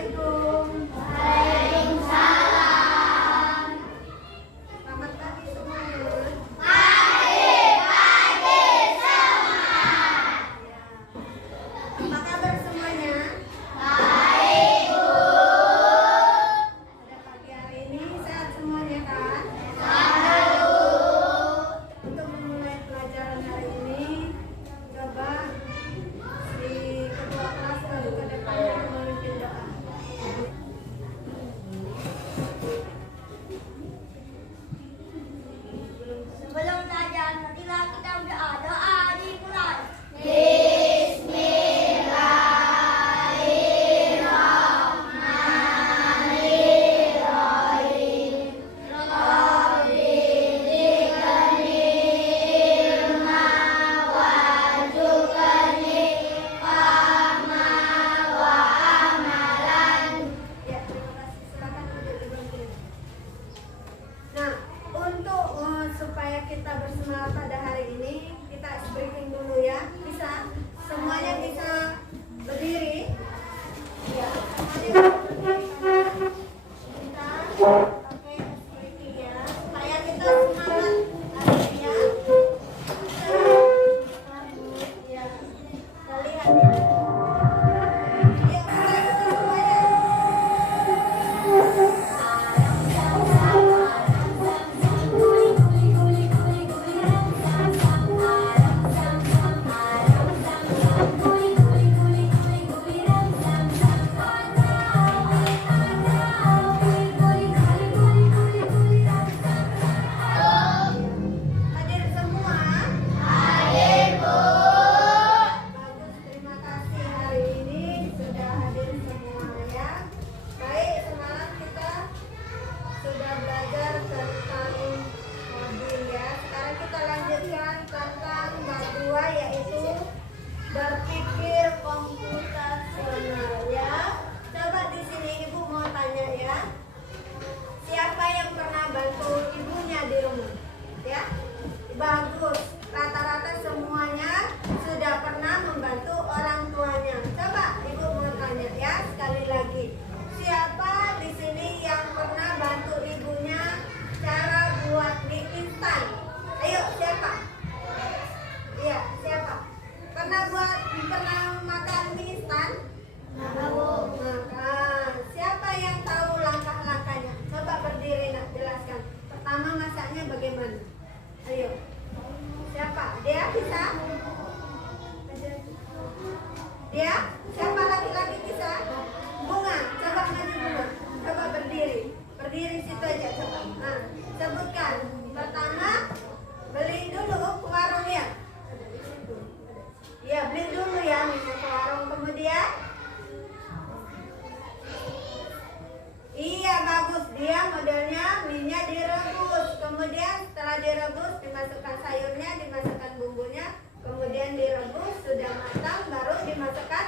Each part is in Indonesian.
Assalamualaikum. Waalaikumsalam. Selamat pagi semuanya. Pagi semua. Apa kabar semuanya? Baik, Bu. Pada pagi hari ini sehat semuanya kan? Selalu. Untuk memulai pelajaran hari ini, coba si ketua kelas lalu ke depan dan memimpin doa. Sebelum belajar, marilah kita berdoa. Doa dimulai. Bismillahirrahmanirrahim. Rabbi zidni ilma warzuqni fahma wa amalan. Ya, terima kasih. Silakan duduk di bangku. Nah, untuk supaya kita bersemangat pada hari ini, kita briefing dulu ya. Bisa? Semuanya bisa berdiri? Ya, semuanya bisa berdiri. Kita pakai briefing ya, supaya kita semangat hari ini ya. Ya, kita lihat ya. Ya, mulai semuanya. Hadir semua. Bagus, terima kasih hari ini sudah hadir semua ya. Baik, semalam kita sudah belajar tentang mobil ya. Sekarang kita lanjutkan tentang bab 2 yaitu berpikir komputasional ya. Coba di sini Ibu mau tanya ya. Siapa yang pernah bantu ibunya di rumah? Ya. Bagus. Rata-rata semuanya sudah pernah membantu orang tuanya. Coba Ibu mau tanya ya sekali lagi. Siapa di sini yang pernah bantu ibunya cara buat mie instan? Ayo, siapa? Iya, siapa? Pernah makan mie instan? Makan. Siapa yang tahu langkah-langkahnya? Coba berdiri nak jelaskan. Pertama masaknya bagaimana? Ayo. Siapa? Dia bisa? Dia? Siapa laki-laki bisa? Bunga, coba maju bunga. Coba berdiri. Berdiri situ aja coba. Nah, sebutkan. Pertama, beli dulu ke warung ya. Ya, beli dulu ya minyak ke warung. Kemudian iya, bagus. Dia modelnya minyak direbus. Kemudian setelah direbus dimasukkan sayurnya, dimasukkan bumbunya, kemudian direbus sudah matang baru dimasukkan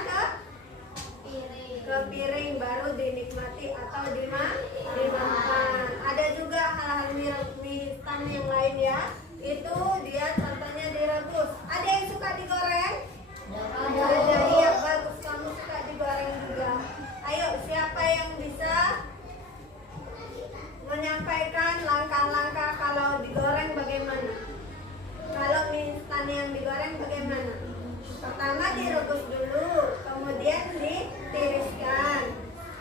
ke piring baru dinikmati atau dimakan. Ada juga hal-hal mie instan yang lain ya. Itu dia contohnya direbus. Ada yang suka digoreng? Ada. Iya, bagus, kamu suka digoreng juga. Ayo, siapa yang bisa menyampaikan langkah-langkah kalau digoreng bagaimana? Kalau mie instan yang digoreng bagaimana? Pertama direbus dulu, kemudian ditiriskan,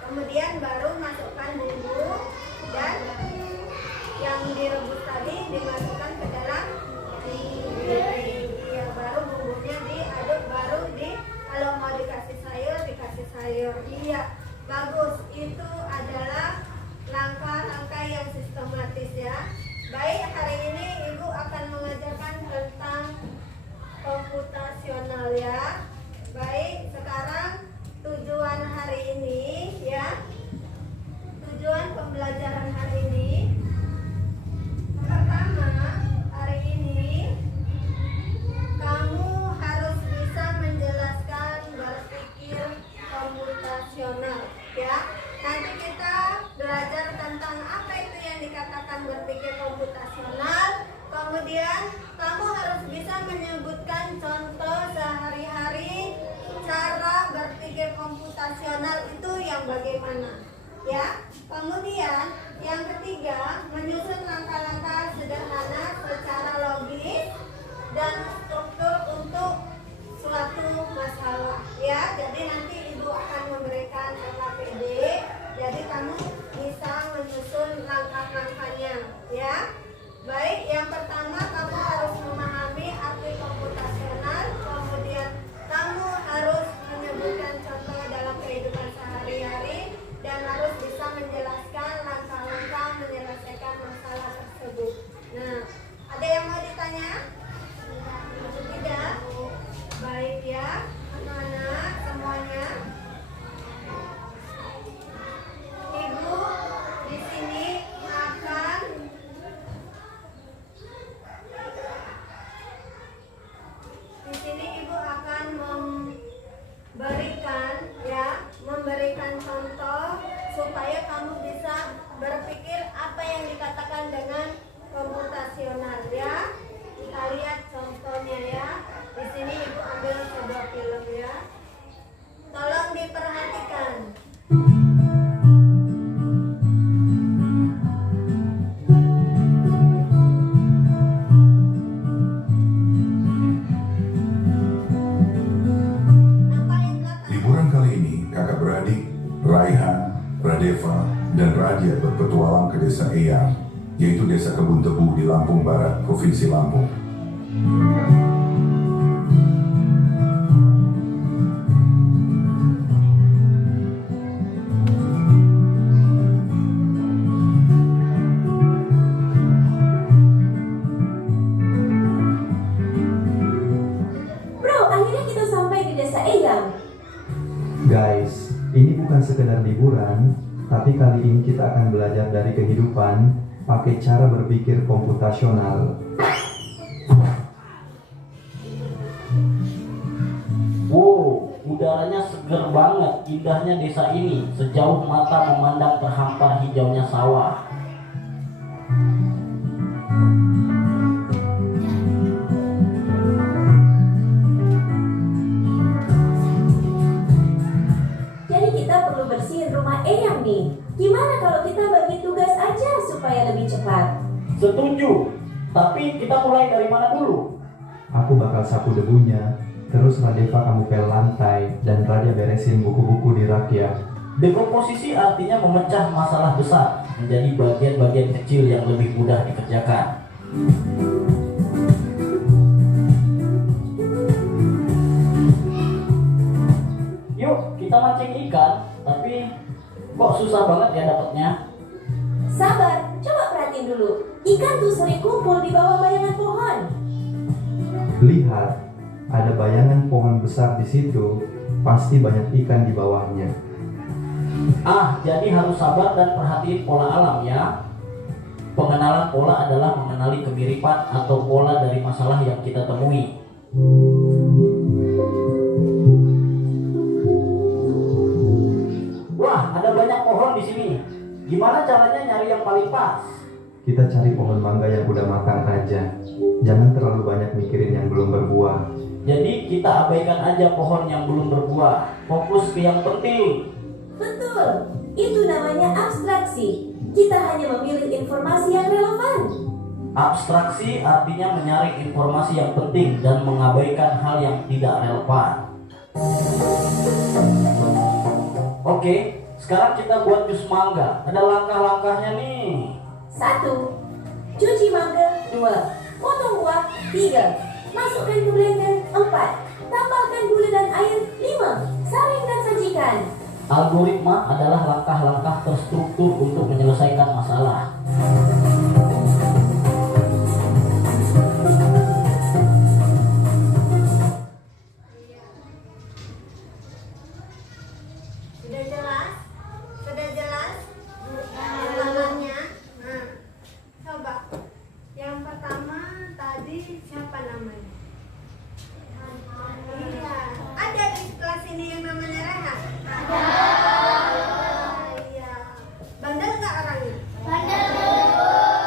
kemudian baru masukkan bumbu dan yang direbus tadi dimasukkan ke dalam piring. Ya, baru bumbunya diaduk, baru kalau mau dikasih sayur. Iya, bagus. Itu adalah langkah-langkah yang sistematis ya. Baik, hari ini Ibu akan mengajarkan tentang komputasional ya. Baik, sekarang tujuan hari ini ya. Tujuan pembelajaran hari ini. Pertama, hari ini kamu harus bisa menjelaskan berpikir komputasional ya. Nanti kita belajar tentang apa itu yang dikatakan berpikir komputasional. Kemudian kamu harus bisa menyebutkan contoh sehari-hari cara berpikir komputasional itu yang yang bagaimana. Ya, kemudian yang ketiga, menyusun langkah-langkah sederhana secara logis dan struktur untuk suatu masalah. Ya, jadi nanti ibu akan memberikan LKPD. Jadi kamu bisa menyusun langkah-langkahnya. Ya, baik. Yang pertama, kamu harus memahami arti komputasional. Kemudian kamu harus menyebutkan contoh dalam kehidupan sehari-hari dan harus bisa menjelaskan langkah-langkah menyelesaikan masalah tersebut. Nah, ada yang mau ditanya? Tidak? Baik ya, anak-anak semuanya. Ibu di sini akan memberikan contoh supaya kamu bisa berpikir apa yang dikatakan dengan komputasional ya. Kita lihat contohnya ya. Di sini ibu ambil sebuah film ya. Tolong diperhatikan. Raihan, Radeva, dan Radia berpetualang ke desa Eyang, yaitu desa Kebun Tebu di Lampung Barat, Provinsi Lampung. Bro, akhirnya kita sampai di desa Eyang. Guys, ini bukan sekedar liburan, tapi kali ini kita akan belajar dari kehidupan pakai cara berpikir komputasional. Wow, udaranya seger banget, indahnya desa ini. Sejauh mata memandang terhampar hijaunya sawah. Eyang nih, gimana kalau kita bagi tugas aja supaya lebih cepat? Setuju, tapi kita mulai dari mana dulu? Aku bakal sapu debunya, terus Radeva kamu pel lantai, dan Radia beresin buku-buku di rak ya. Dekomposisi artinya memecah masalah besar menjadi bagian-bagian kecil yang lebih mudah dikerjakan. Yuk, kita mancing ikan, tapi kok susah banget ya dapatnya? Sabar, coba perhatiin dulu. Ikan tuh sering kumpul di bawah bayangan pohon. Lihat, ada bayangan pohon besar di situ. Pasti banyak ikan di bawahnya. Ah, jadi harus sabar dan perhatiin pola alam ya. Pengenalan pola adalah mengenali kemiripan atau pola dari masalah yang kita temui. Wah, ada banyak pohon di sini. Gimana caranya nyari yang paling pas? Kita cari pohon mangga yang udah matang aja. Jangan terlalu banyak mikirin yang belum berbuah. Jadi kita abaikan aja pohon yang belum berbuah. Fokus ke yang penting. Betul, itu namanya abstraksi. Kita hanya memilih informasi yang relevan. Abstraksi artinya menyaring informasi yang penting dan mengabaikan hal yang tidak relevan. Oke, sekarang kita buat jus mangga. Ada langkah-langkahnya nih. 1. Cuci mangga. 2. Potong buah. 3. Masukkan ke blender. 4. Tambahkan gula dan air. 5. Saring dan sajikan. Algoritma adalah langkah-langkah terstruktur untuk menyelesaikan masalah. Sudah jelas? Sudah jelas? Jalannya. Nah, coba. Yang pertama tadi siapa namanya? Iya. Ada di kelas ini yang namanya Rehan? Ada. Iya. Bandel nggak orangnya? Bandel.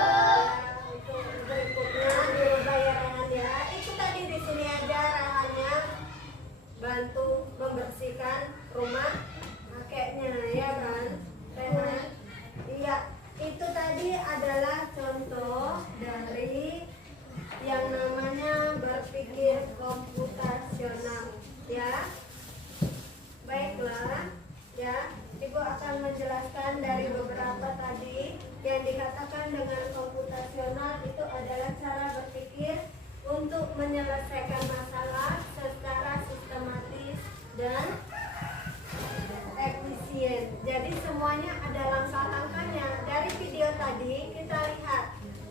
Jadi semuanya ada langkah-langkahnya. Dari video tadi kita lihat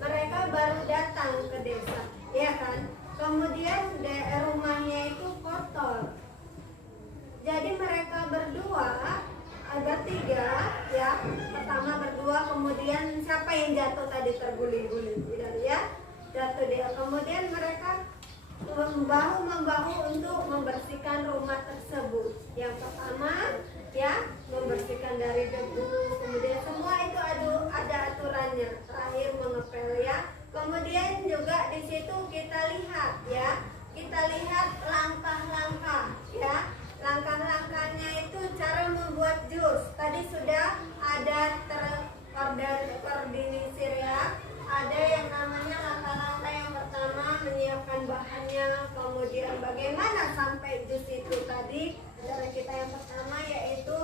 mereka baru datang ke desa, ya kan? Kemudian rumahnya itu kotor. Jadi mereka berdua, bertiga, ya. Pertama berdua, kemudian siapa yang jatuh tadi terguling-guling, ya? Jatuh dia. Kemudian mereka membahu membahu untuk membersihkan rumah tersebut. Yang pertama, ya, membersihkan dari debu. Kemudian semua itu ada aturannya. Terakhir mengepel, ya. Kemudian juga di situ kita lihat, ya. Kita lihat langkah-langkah, ya. Langkah-langkahnya itu cara membuat jus. Tadi sudah ada terorganisir, ya. Ada yang namanya langkah-langkah yang pertama menyiapkan bahannya, kemudian bagaimana sampai jus itu tadi. Cara kita yang pertama yaitu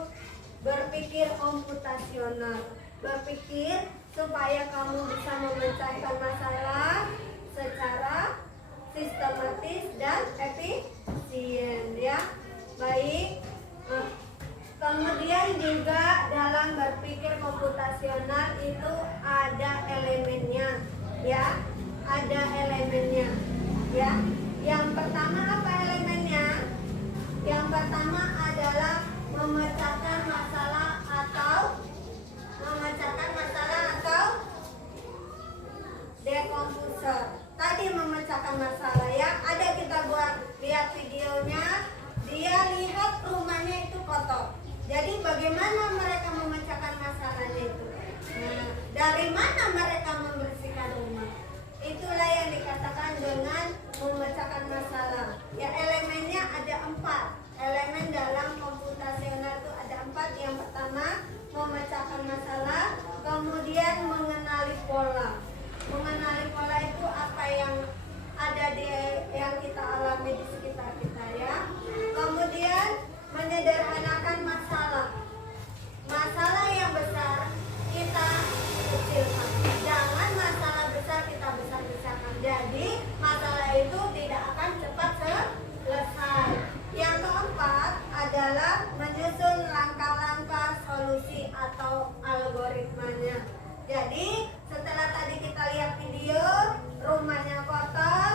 berpikir komputasional. Berpikir supaya kamu bisa memecahkan masalah secara sistematis dan efisien, ya. Baik. Kemudian juga dalam berpikir komputasional itu ada elemennya, ya. Ada elemennya, ya. Yang pertama apa elemennya? Yang pertama adalah memecahkan masalah atau dekomposer. Tadi memecahkan masalah, ya. Ada kita buat lihat videonya. Dia lihat rumahnya itu kotor. Jadi bagaimana mereka memecahkan masalahnya itu? Nah, dari mana mereka membersihkan rumah? Itulah yang dikatakan dengan memecahkan masalah. Ya, elemennya ada 4. Elemen dalam komputasional itu ada 4. Yang pertama memecahkan masalah, kemudian mengenali pola. Mengenali pola itu apa yang ada yang kita alami di sekitar kita, ya. Kemudian menyederhanakan masalah. Masalah yang besar kita kecilkan. Jangan masalah besar kita besar-besarkan. Jadi masalah itu tidak akan cepat selesai. Yang keempat adalah menyusun langkah-langkah solusi atau algoritmanya. Jadi setelah tadi kita lihat video, rumahnya kotor,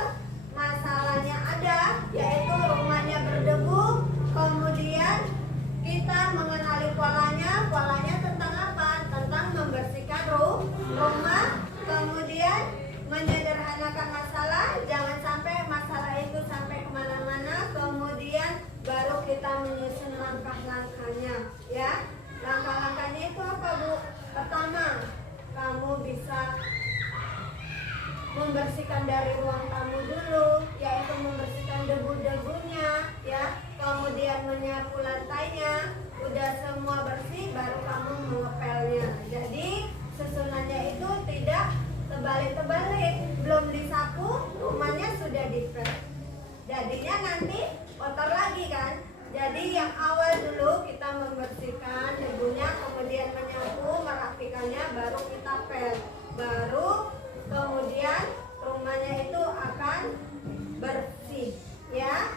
masalahnya ada, yaitu rumahnya berdebu. Kemudian kita mengenali polanya. Polanya tentang apa? Tentang membersihkan rumah. Kemudian menyederhanakan masalah, jangan sampai masalah itu sampai kemana-mana. Kemudian baru kita menyusun langkah-langkahnya, ya. Langkah-langkahnya itu apa, Bu? Pertama, kamu bisa membersihkan dari ruang tamu dulu, yaitu membersihkan debu-debunya, ya. Kemudian menyapu lantainya. Udah semua bersih, baru kamu mengepelnya. Jadi susunannya itu tidak terbalik-terbalik. Belum disapu, rumahnya sudah dipel. Jadinya nanti kotor lagi, kan. Jadi yang awal dulu kita membersihkan debunya, kemudian menyapu, merapikannya, baru kita pel. Baru kemudian rumahnya itu akan bersih, ya.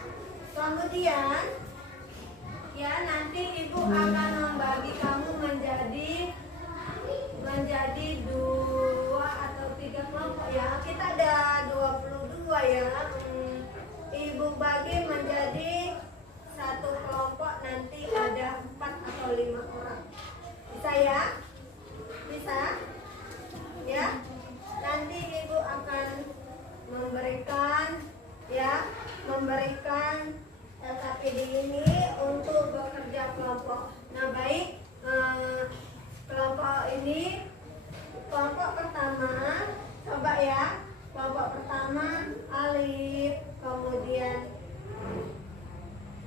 Kemudian, ya, nanti ibu akan membagi kamu menjadi 2 atau 3 kelompok, ya. Kita ada 22, ya. Ibu bagi menjadi 1 kelompok, nanti ada 4 atau 5 orang. Bisa, ya? Bisa? Ya? Nanti ibu akan memberikan LKPD ini untuk bekerja kelompok. Nah, baik, kelompok ini, kelompok pertama, coba, ya. Kelompok pertama Alif, kemudian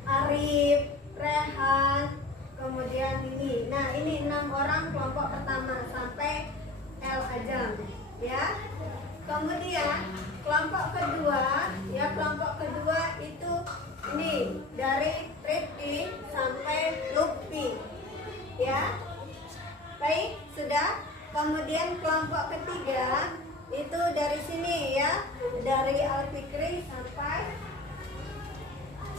Arif, Rehan, kemudian ini. Nah, ini 6 orang kelompok pertama sampai L aja, ya. Kemudian kelompok kedua, ya, kelompok kedua itu ini dari Rifki sampai Lutfi, ya. Baik, sudah. Kemudian kelompok ketiga itu dari sini, ya, dari Al-Fikri sampai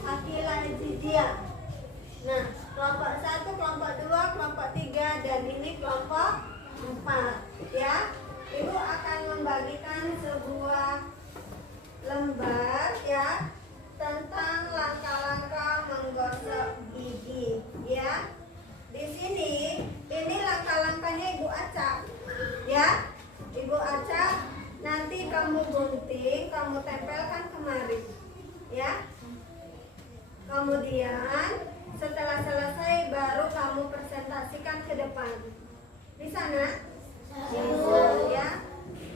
Akila Zidia. Nah, kelompok 1, kelompok 2, kelompok 4 ya. Ibu akan membagikan sebuah lembar ya tentang langkah-langkah menggosok gigi ya. Di sini ini langkah-langkahnya Ibu acak ya. Ibu acak, nanti kamu gunting, kamu tempelkan kemari ya. Kemudian setelah selesai baru kamu presentasikan ke depan. Di sana ya.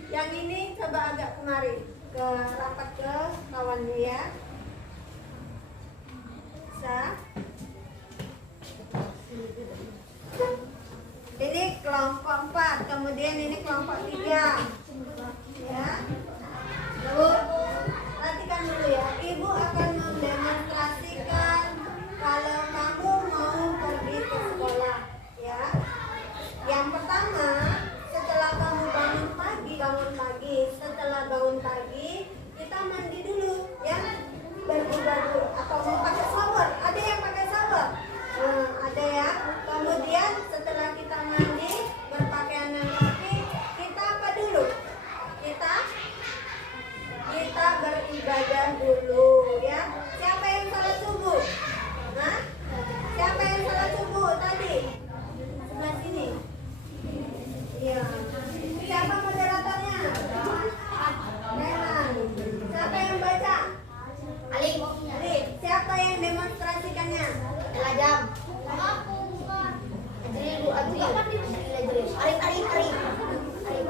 Yang ini coba agak kemari, ke rapat ke kawannya ya. Bisa. Ini kelompok 4, kemudian ini kelompok 3 ya. Ibu perhatikan dulu ya. Ibu akan mendemonstrasikan kalau kamu mau pergi ke sekolah ya. Yang pertama, setelah kamu bangun pagi, setelah bangun pagi kita mandi dulu ya, baju-baju atau mau pakai shower, ada yang pakai shower, ada ya. Kemudian setelah kita mandi, berpakaian yang rapi, kita apa dulu? Kita beribadah dulu ya. Siapa yang salat subuh? Hah? Siapa yang salat subuh tadi? Sebelah sini. Iya. Siapa moderatornya? Memang. Siapa yang baca? Ali. Siapa yang demonstrasikannya? Elajam.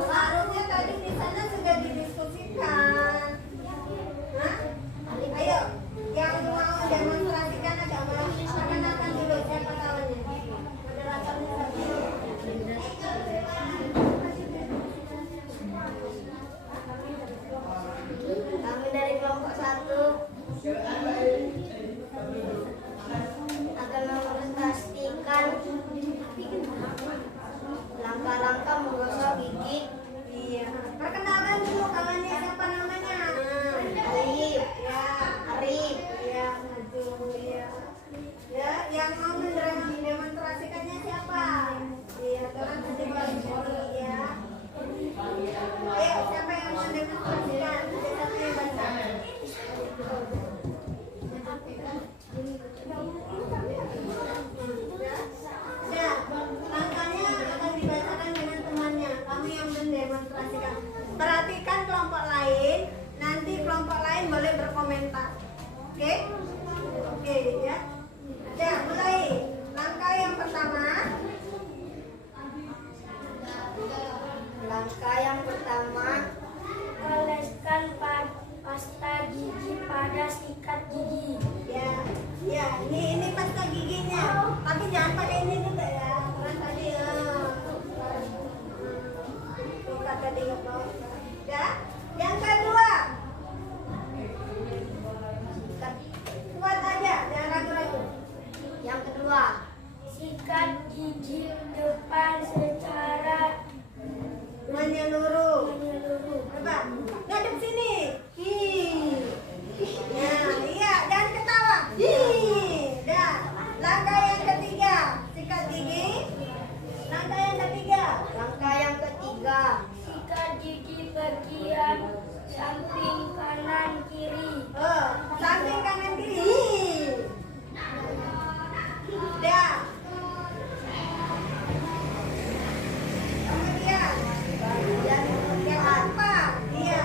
Harusnya tadi di sana sudah didiskusikan. Hah? Ayo, yang mau demonstrasikan agak mau perkenalkan dulu siapa kawannya. Moderatornya satu. Kami dari kelompok 1 akan mempresentasikan langkah-langkah menggosok gigi. Iya. Perkenalkan dulu kawannya siapa namanya? Arif. Ya. Arif. Iya, maju ya. Ya, yang mau mendemonstrasikannya siapa? Iya, tolong kasih balik ya. Ayo, siapa yang mau demonstrasikan? Satu yang baca. Ya, langkahnya akan dibacakan dengan temannya. Kamu yang mendemonstrasikan. Perhatikan kelompok lain. Nanti kelompok lain boleh berkomentar. Oke? Oke ya. Ya, mulai. Langkah yang pertama. Langkah yang pertama, oleskan pasta gigi pada sikat gigi. Ya, ya. Ini pasta giginya. Tapi jangan pakai ini juga ya. Karena tadi tuh kata dia bawa. Ya. Yang kedua. Kuat aja, jangan ragu-ragu. Yang kedua, sikat gigi depan secara Menyeluruh. menyeluruh. Coba, ngadep sini. Ya, iya, jangan ketawa. Dah. Langkah yang ketiga, sikat gigi. Langkah yang ketiga. Langkah yang ketiga, sikat gigi bagian samping kanan kiri. Samping kanan kiri. Dah. Kemudian yang keempat, iya.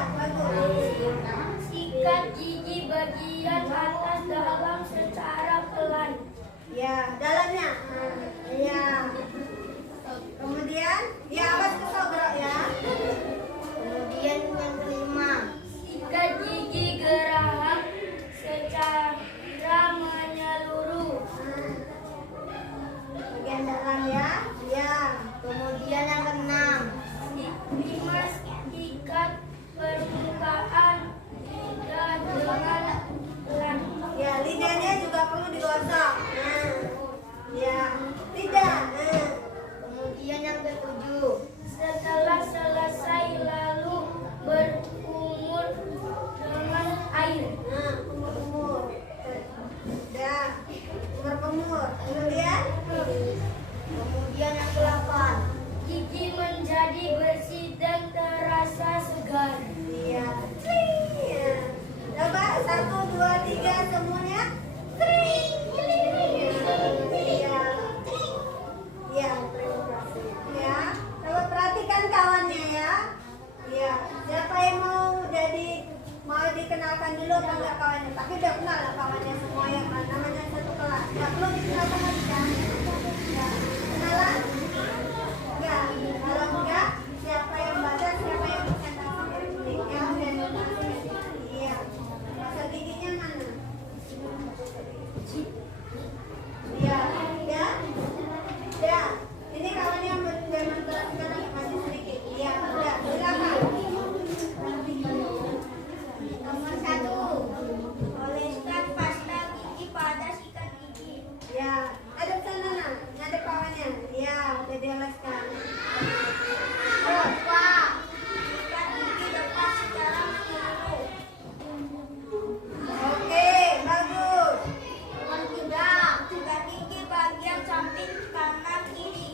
1, 2, 3 semuanya. Tring. Iya. Iya, terima kasih. Ya, coba perhatikan kawannya ya. Iya, siapa yang mau dikenalkan dulu apa enggak kawannya? Tapi udah kenal lah kawannya semua yang namanya satu kelas. Ya, belum dikenalkan lagi kan? Ya, kenalan? Enggak. Kalau enggak, siapa yang baca, siapa yang presentasi? Yang presentasi. Iya. Pasal giginya mana? Iya, ya. Ya, ini kawan yang mendemonstrasikan masih sedikit. Iya, udah, silakan. Nomor 1. Oleskan pasta gigi pada sikat gigi. Ya, ada sana nak, ada kawannya. Ya, udah dioleskan. Nomor 2. Sikat gigi depan secara menyeluruh. Oke, bagus. Nomor 3. Sikat gigi bagian samping kanan kiri.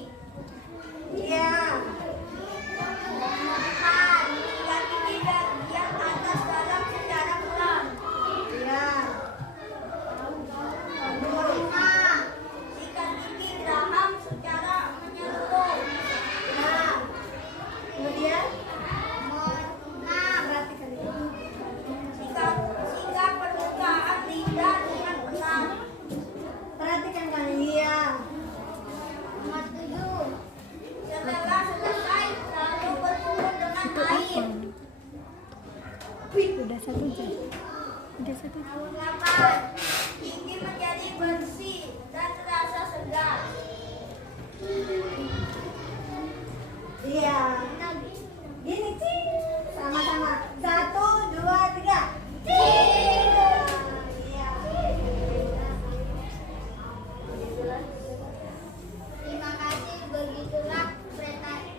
Iya. Nomor 4. Sikat gigi bagian atas dalam secara pelan. Iya. Nomor 5. Sikat gigi geraham secara menyeluruh. Nah, kemudian Nomor 6. perhatikan ini. Sikat permukaan lidah dengan benar. Perhatikan kan? Iya. Nomor 7. Setelah selesai, lalu berkumur dengan air. Udah 1 jam. Nomor 8. Gigi menjadi bersih dan terasa segar. Iya. Gini, cing. Sama-sama. 1, 2, 3. Cing. Iya. Terima kasih, begitulah presentasi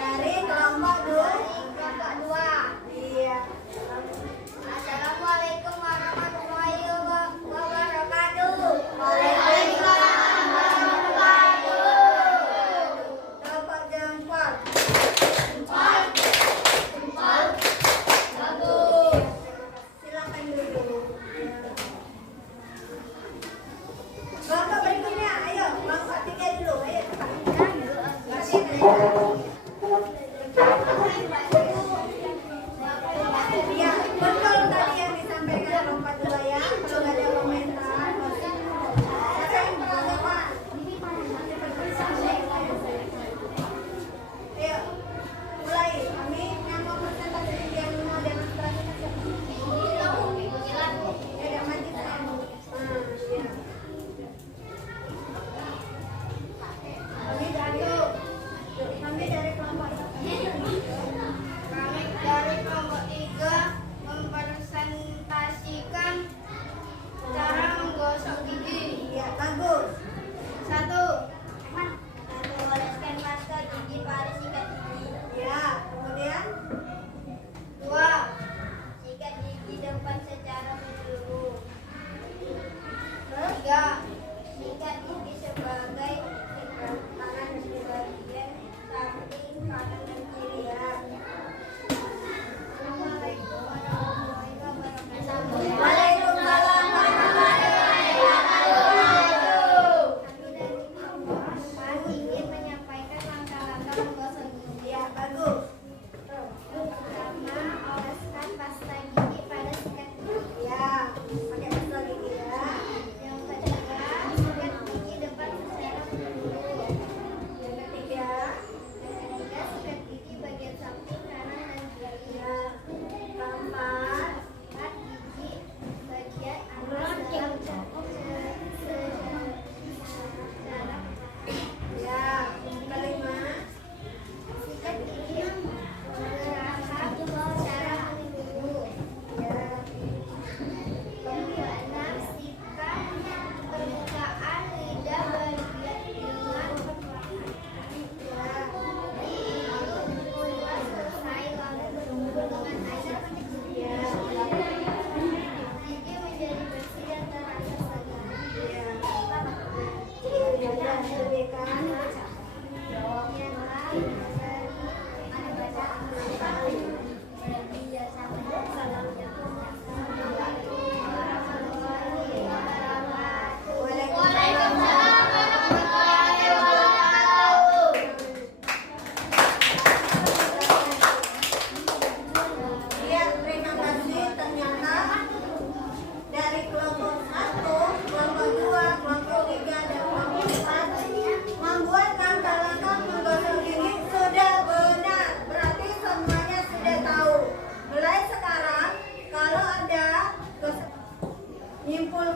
Dari kelompok 2. kelompok 2.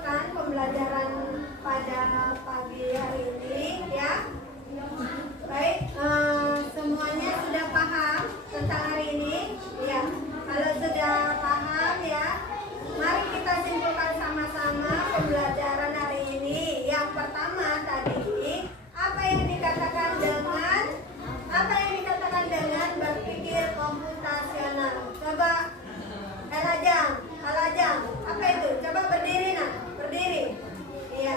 simpulkan pembelajaran pada pagi hari ini ya. Baik, semuanya sudah paham tentang hari ini? Ya. Kalau sudah paham ya, mari kita simpulkan sama-sama pembelajaran hari ini. Yang pertama tadi, apa yang dikatakan dengan berpikir komputasional? Coba Elajang, apa itu? Coba berdiri nak, berdiri. Iya.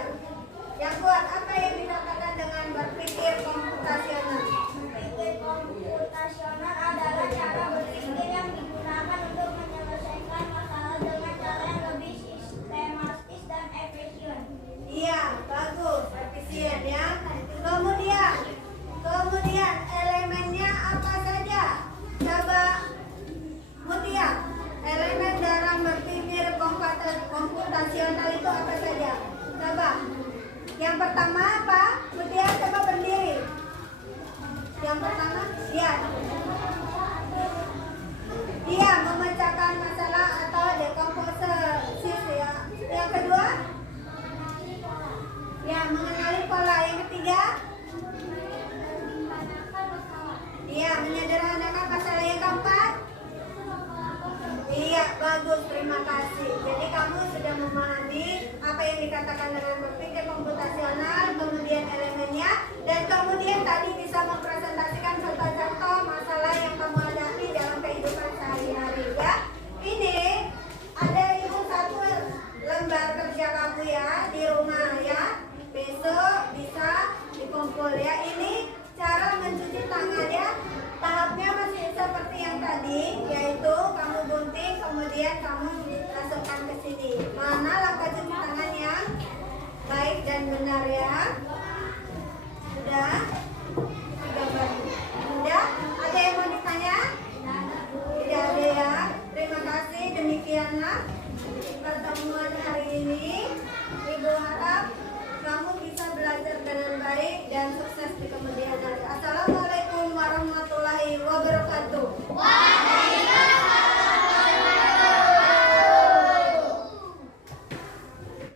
Yang kuat, apa yang dikatakan dengan berpikir komputasional? Berpikir komputasional adalah cara berpikir yang digunakan untuk menyelesaikan masalah dengan cara yang lebih sistematis dan efisien. Iya, bagus, efisien ya. Kemudian elemennya apa saja? Coba Mutia, elemen dalam berpikir komputasional itu apa saja? Coba. Yang pertama apa? Mutia, coba berdiri. Yang pertama, ya. Iya, memecahkan masalah atau dekomposisi ya. Yang kedua, ya, mengenali pola. Yang ketiga, iya, menyederhanakan masalah. Yang keempat, iya, bagus, terima kasih. Jadi kamu sudah memahami apa yang dikatakan dengan berpikir komputasional, kemudian elemennya, dan kemudian tadi bisa mempresentasikan contoh-contoh masalah yang kamu hadapi dalam kehidupan sehari-hari ya. Ini ada ibu satu lembar kerja kamu ya di rumah ya. Besok bisa dikumpul ya. Ini cara mencuci tangan ya. Tahapnya masih seperti yang tadi, yaitu kamu gunting, kemudian kamu masukkan ke sini. Mana langkah cuci tangan yang baik dan benar ya? Sudah? Sudah? Ada yang mau ditanya? Tidak ada ya? Terima kasih, demikianlah pertemuan hari ini. Ibu harap kamu bisa belajar dengan baik dan sukses di kemudian hari. Assalamualaikum warahmatullahi wabarakatuh.